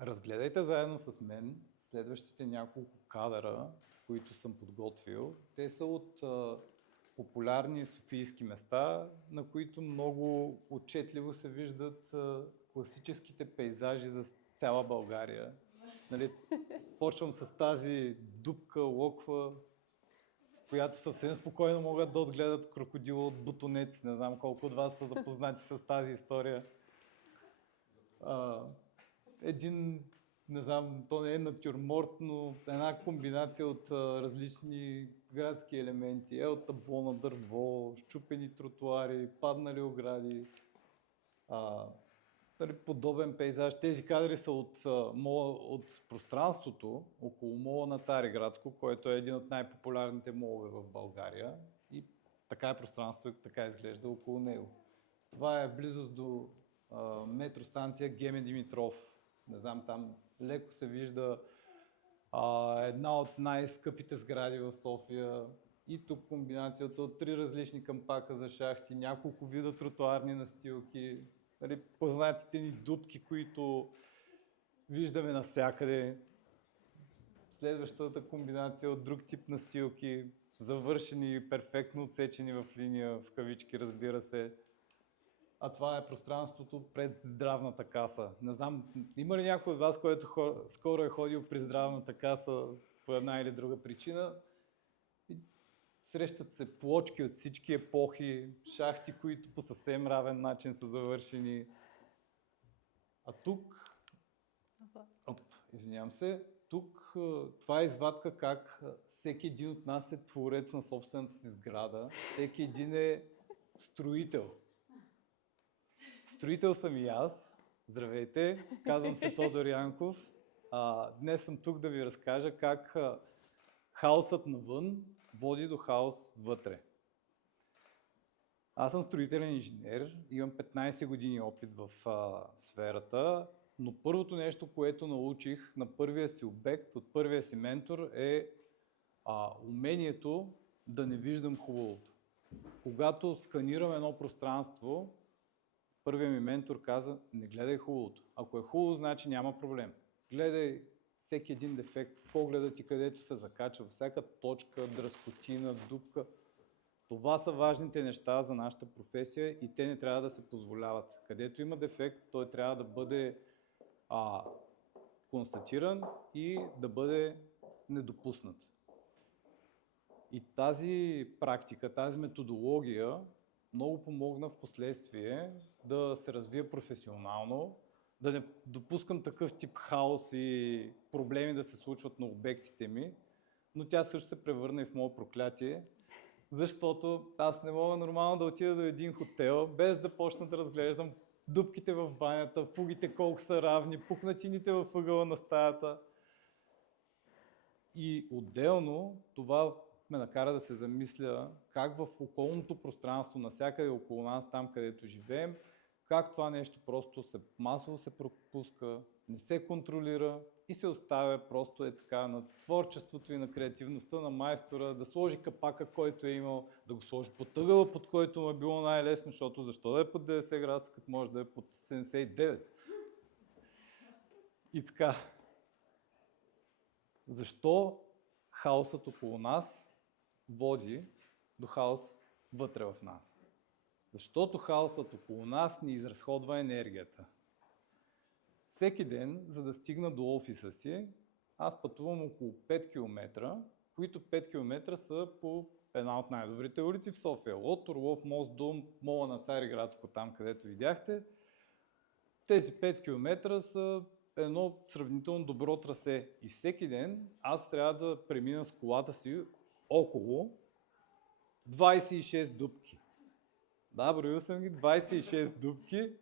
Разгледайте заедно с мен следващите няколко кадъра, които съм подготвил. Те са от популярни софийски места, на които много отчетливо се виждат класическите пейзажи за цяла България. Нали, почвам с тази дупка, локва, която съвсем спокойно могат да отгледат крокодила от Ботунец. Не знам колко от вас са запознати с тази история. Един, не знам, то не е натюрморт, но една комбинация от различни градски елементи. От табло на дърво, щупени тротуари, паднали огради. Подобен пейзаж. Тези кадри са от пространството около мола на Цариградско, който е един от най-популярните молове в България. И така е пространството, така изглежда около него. Това е близост до метростанция Геме Димитров. Не знам, там леко се вижда една от най-скъпите сгради в София. И тук комбинацията от 3 различни кампака за шахти, няколко вида тротуарни настилки, познатите ни дупки, които виждаме навсякъде. Следващата комбинация от друг тип настилки, завършени, перфектно отсечени в линия, в кавички, разбира се. А това е пространството пред здравната каса. Не знам, има ли някой от вас, който скоро е ходил при здравната каса по една или друга причина? Срещат се плочки от всички епохи, шахти, които по съвсем равен начин са завършени. А тук, извинявам се, тук това е извадка как всеки един от нас е творец на собствената си сграда. Всеки един е строител. Строител съм и аз. Здравейте, казвам се Тодор Янков. Днес съм тук да ви разкажа как хаосът навън води до хаос вътре. Аз съм строителен инженер, имам 15 години опит в сферата, но първото нещо, което научих на първия си обект, от първия си ментор е умението да не виждам хубавото. Когато сканирам едно пространство, първият ми ментор каза: не гледай хубавото. Ако е хубаво, значи няма проблем. Гледай всеки един дефект, погледът ти където се закачва, всяка точка, дръскотина, дупка. Това са важните неща за нашата професия и те не трябва да се позволяват. Където има дефект, той трябва да бъде констатиран и да бъде недопуснат. И тази практика, тази методология много помогна в последствие да се развия професионално, да не допускам такъв тип хаос и проблеми да се случват на обектите ми, но тя също се превърна и в мое проклятие, защото аз не мога нормално да отида до един хотел, без да почна да разглеждам дупките в банята, фугите колко са равни, пукнатините в ъгъла на стаята. И отделно това ме накара да се замисля как в околното пространство, навсякъде около нас, там където живеем, как това нещо просто масово се пропуска, не се контролира и се оставя просто така на творчеството и на креативността на майстора, да сложи капака, който е имал, да го сложи под ъгъла, под който му е било най-лесно, защото защо да е под 90 градуса, като може да е под 79. И така. Защо хаосът около нас води до хаос вътре в нас? Защото хаосът около нас ни изразходва енергията. Всеки ден, за да стигна до офиса си, аз пътувам около 5 км, които 5 км са по една от най-добрите улици в София. От Орлов мост до мола на Цариградско, там където видяхте. Тези 5 км са едно сравнително добро трасе и всеки ден аз трябва да премина с колата си около 26 дупки. Да, броил съм ги 26 дупки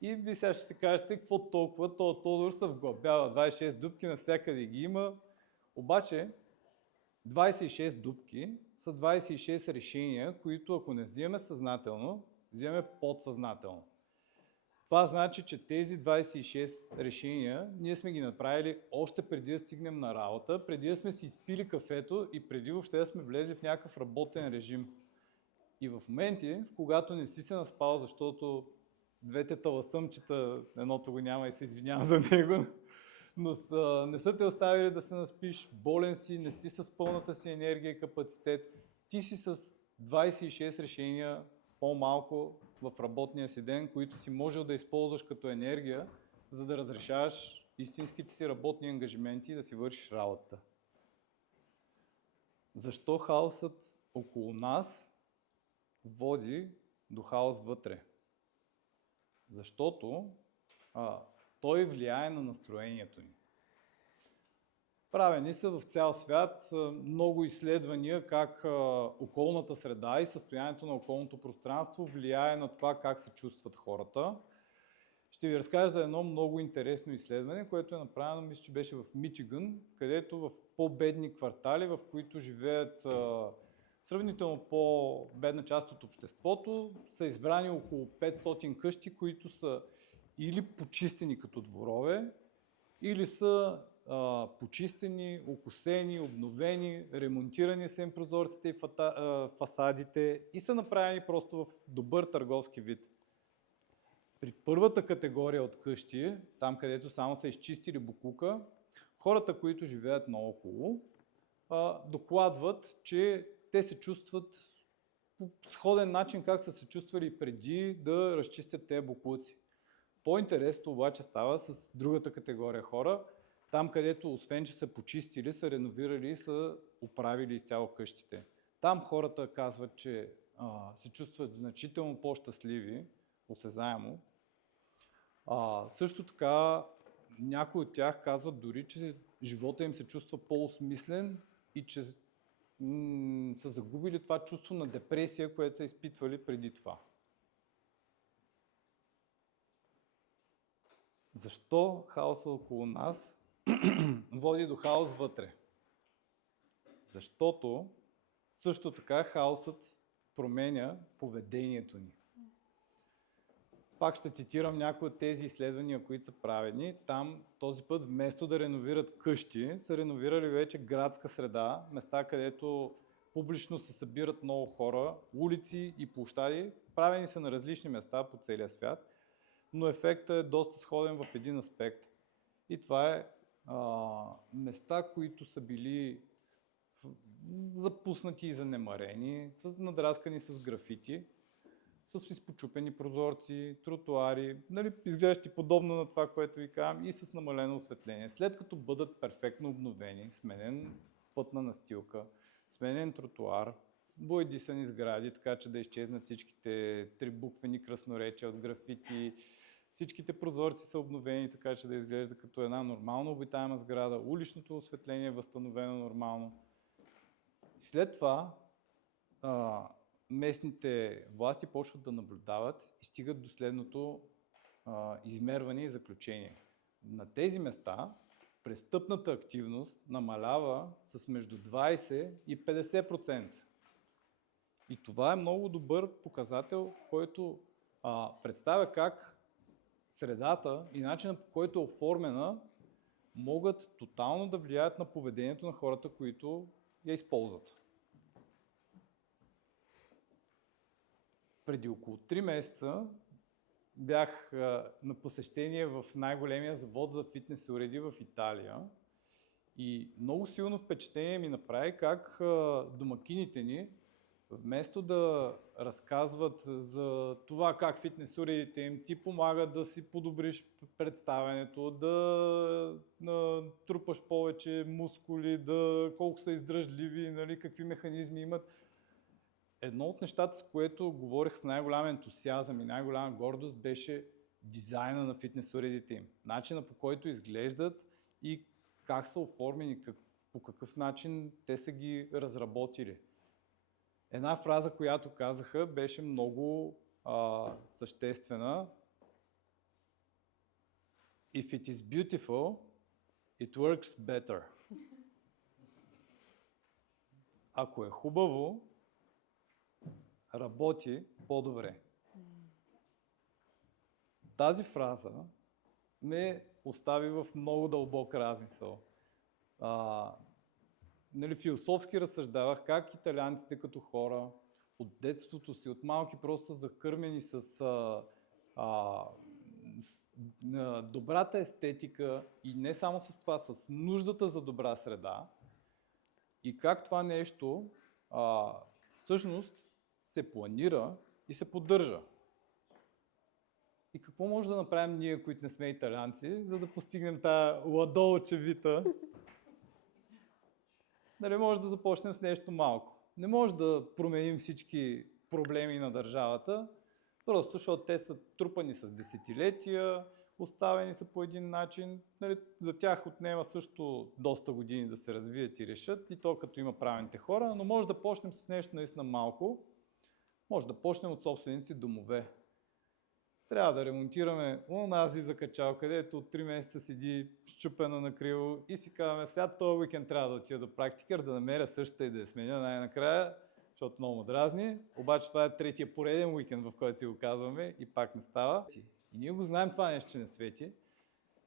и ви сега ще си кажете какво толкова, Тодор се вглъбява, 26 дупки навсякъде ги има, обаче 26 дупки са 26 решения, които ако не взимаме съзнателно, взимаме подсъзнателно. Това значи, че тези 26 решения ние сме ги направили още преди да стигнем на работа, преди да сме си изпили кафето и преди въобще да сме влезли в някакъв работен режим. И в моменти, в когато не си се наспал, защото двете таласъмчета, едното го няма и се извинявам за него, но не са те оставили да се наспиш, болен си, не си с пълната си енергия и капацитет, ти си с 26 решения по-малко в работния си ден, които си можел да използваш като енергия, за да разрешаваш истинските си работни ангажименти и да си вършиш работата. Защо хаосът около нас води до хаос вътре? Защото той влияе на настроението ни. Правени са в цял свят много изследвания как околната среда и състоянието на околното пространство влияе на това как се чувстват хората. Ще ви разкажа за едно много интересно изследване, което е направено, мисля, че беше в Мичиган, където в по-бедни квартали, в които живеят сравнително по-бедна част от обществото, са избрани около 500 къщи, които са или почистени като дворове, или са почистени, окосени, обновени, ремонтирани са им прозорците и фасадите и са направени просто в добър търговски вид. При първата категория от къщи, там където само са изчистили боклука, хората, които живеят наоколо, докладват, че те се чувстват по сходен начин, как са се чувствали преди да разчистят тези боклуци. По-интересно обаче става с другата категория хора, там където освен, че са почистили, са реновирали и са оправили изцяло къщите. Там хората казват, че се чувстват значително по-щастливи, осезаемо. Също така, някои от тях казват дори, че живота им се чувства по-осмислен и че са загубили това чувство на депресия, което са изпитвали преди това. Защо хаосът около нас води до хаос вътре? Защото също така хаосът променя поведението ни. Пак ще цитирам някои от тези изследвания, които са правени. Там този път вместо да реновират къщи, са реновирали вече градска среда, места, където публично се събират много хора, улици и площади. Правени са на различни места по целия свят, но ефектът е доста сходен в един аспект. И това е места, които са били запуснати и занемарени, надраскани с графити, с изпочупени прозорци, тротуари, изглеждащи подобно на това, което ви казвам, и с намалено осветление. След като бъдат перфектно обновени, сменен пътна настилка, сменен тротуар, боядисани сгради, така че да изчезнат всичките трибуквени красноречия от графити, всичките прозорци са обновени, така че да изглежда като една нормална обитаема сграда, уличното осветление е възстановено нормално. След това местните власти почват да наблюдават и стигат до следното измерване и заключение. На тези места престъпната активност намалява с между 20 и 50%. И това е много добър показател, който представя как средата и начинът, по който е оформена, могат тотално да влияят на поведението на хората, които я използват. Преди около 3 месеца бях на посещение в най-големия завод за фитнес уреди в Италия и много силно впечатление ми направи как домакините ни, вместо да разказват за това как фитнес уредите им ти помагат да си подобриш представянето, да трупаш повече мускули, колко са издръжливи, какви механизми имат. Едно от нещата, с което говорих с най-голям ентусиазъм и най-голяма гордост, беше дизайна на фитнес уредите им. Начина, по който изглеждат и как са оформени, по какъв начин те са ги разработили. Една фраза, която казаха, беше много съществена. If it is beautiful, it works better. Ако е хубаво, работи по-добре. Тази фраза ме остави в много дълбок размисъл. Философски разсъждавах как италианците като хора от детството си, от малки просто са закърмени с Добрата естетика и не само с това, с нуждата за добра среда и как това нещо всъщност се планира и се поддържа. И какво може да направим ние, които не сме италианци, за да постигнем тая ладолчевита? Нали, може да започнем с нещо малко. Не може да променим всички проблеми на държавата, просто защото те са трупани с десетилетия, оставени са по един начин. Нали, за тях отнема също доста години да се развият и решат, и то като има правилните хора, но може да почнем с нещо наистина малко. Може да почнем от собственици домове. Трябва да ремонтираме онази закачал, където от 3 месеца седи счупена на криво и си казваме, сега този уикенд трябва да отида до практикър, да намеря същата и да я сменя най-накрая, защото много ме дразни. Обаче това е третия пореден уикенд, в който си го казваме и пак не става. И ние го знаем това нещо, че не свети.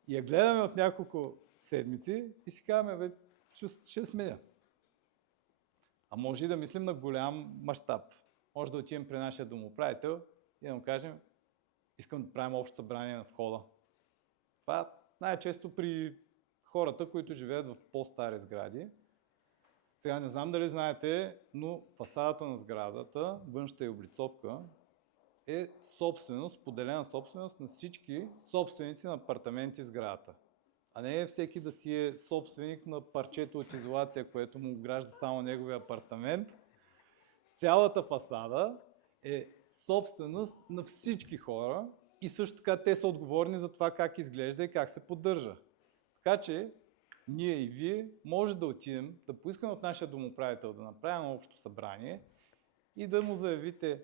И я гледаме от няколко седмици и си казваме, ще я сменя. А може и да мислим на голям мащаб. Може да отидем при нашия домоуправител и да му кажем, искам да правим общо събрание на входа. Това най-често при хората, които живеят в по-стари сгради. Сега не знам дали знаете, но фасадата на сградата, външната и облицовка, е собственост, поделена собственост на всички собственици на апартаменти в сградата. А не е всеки да си е собственик на парчето от изолация, което му гражда само неговия апартамент. Цялата фасада е собственост на всички хора и също така те са отговорни за това как изглежда и как се поддържа. Така че ние и вие може да отидем, да поискаме от нашия домоуправител да направим общо събрание и да му заявите,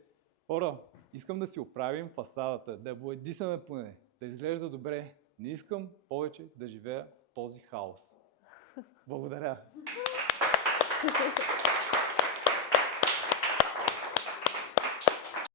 хора, искам да си оправим фасадата, да я боядисаме поне, да изглежда добре. Не искам повече да живея в този хаос. Благодаря.